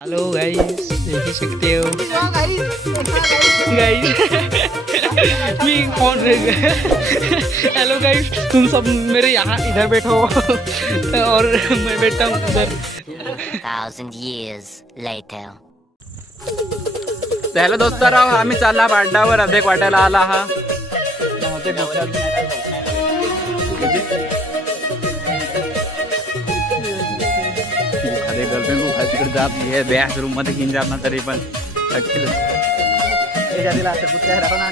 Hello guys, देख ही सकते हो गाइस। मी कौन हेलो गाइस, तुम सब मेरे यहाँ इधर बैठो और मैं बैठा हूँ उधर। 1,000 years later. हॅलो दोस्ताराव, आम्ही चालला पाड्यावर अधिक वाटायला आला हा. गर्लफ्रेंड को तिकडे जात घे बॅच रूम मध्ये घेऊन जात ना तरी पण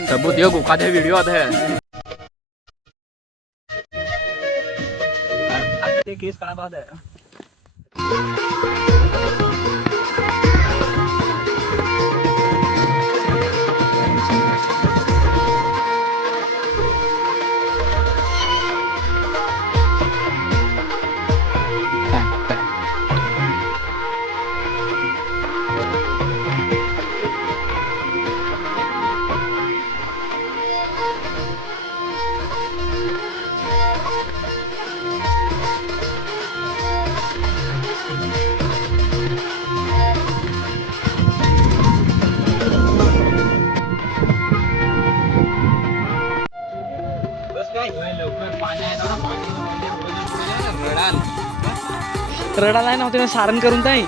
सबूत यो गुखाद्या व्हिडिओ आहे ते केस करा बाद आहे. रडायला नव्हते ना सारण करून ताई.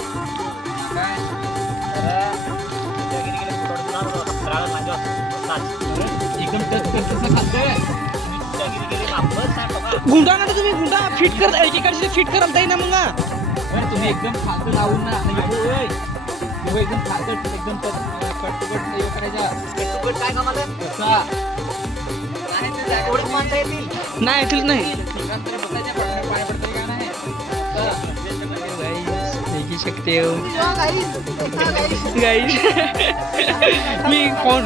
गुंडा ना तुम्ही गुंडा फिट कर एकेकाशी फिट कराल ताई ना मग तुम्ही एकदम खालचं लावून ना एकदम खालचं एकदम कट करायचा काय कामाला नाही येतील नाही. देख ही सकते हो गाइस. मी कौन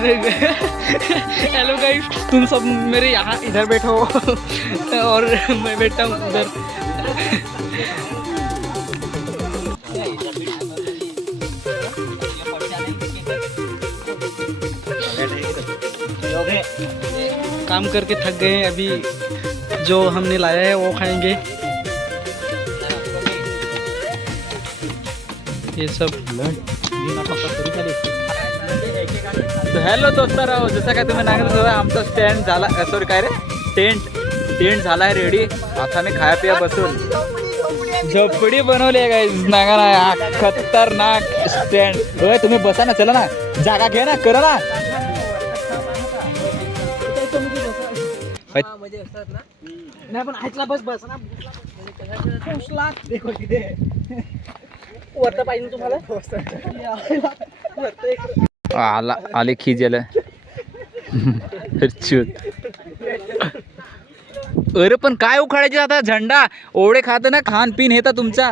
हेलो गाइस, तुम सब मेरे यहाँ इधर बैठो और मैं बैठा हूँ उधर. काम करके थक गए हैं, अभी जो हमने लाया है वो खाएंगे. ये सब तो हॅलो दोस्ताराव, जसं काय तुम्ही नागरिक होता आमचा स्टँड झाला सॉरी काय रे टेंट झाला आहे रेडी. आता मी खाया पिया बसून झोपडी बनवली आहे काय नागा ना खतरनाक स्टँड. होय तुम्ही बसा ना, चला ना, जागा घे ना, करा ना. नाही पण ऐकला बस बस ना देखो किती वरत पाहिजे तुम्हाला. आला आले खिजेल अरे पण काय उखाडायचे आता झंडा ओढे खात ना खान पिन हे तर तुमचा.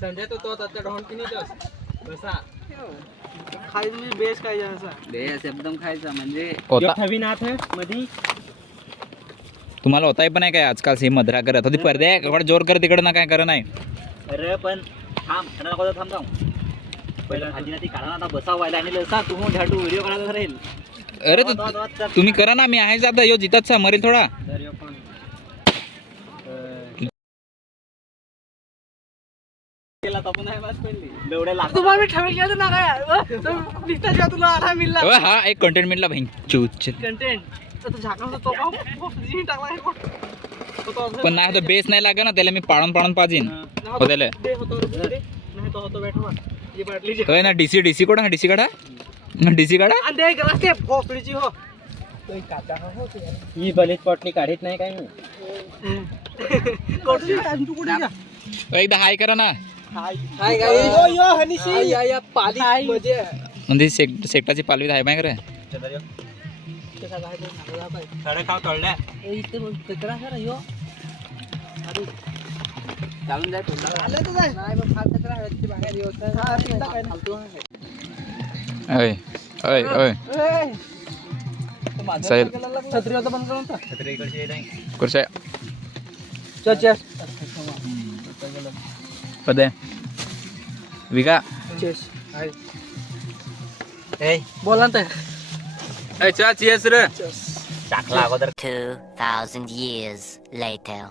संजय तो आता ढोल की नाही बसा खायचं बेस काय बेस एकदम खायचा म्हणजे होता मधी तुम्हाला होताय पण आहे काय आजकाल सी मधरा करत होती पडद्या जोर कर तिकडं ना काय कर नाही. अरे पण थांब पहिलं भाजी ना ती काढा ना, आता बसाव व्हायला आणि लसा तू झाटू व्हिडिओ काढायचा राहील. अरे तुम्ही करा ना, मी आहे जाता यो जितात सा मरेल थोडा. तुम्हाला मी ठेवलं गेलं ना काय तुला आराम मिळला. हा एक कंटेंट मिळला भाई चूच कंटेंट झाकण तो टाकला पण नाही तो बेस नाही लागे ना त्याला, मी पाडून पाजीन हो त्याला. नाही तो होतो बैठो ये बाटली होय ना डीसी कोण हा डीसी काढा दे ग्लास ते भोपळीची हो. ही बलेज पॉटली काढीत नाही काय मी. एकदा हाय करा ना. हाय गाइस, यो हनीसी या पाली मध्ये म्हणजे सेक्टाची पालवी आहे माहिती रे. साडे खाव तळल्या इथे कचरा सर यो चालून जाय आले तर जाय नाही मग फार कचरा आहे ते बाहेर येतो. हा पिता काय फालतू ओय ओय ओय साहिल छत्री होता बंद करून ता छत्री इकडची येत नाही. कुर्च्या चेस पदे विका चेस ए बोला ना ए चा चीज रे टाकला अगोदर 2,000 years later.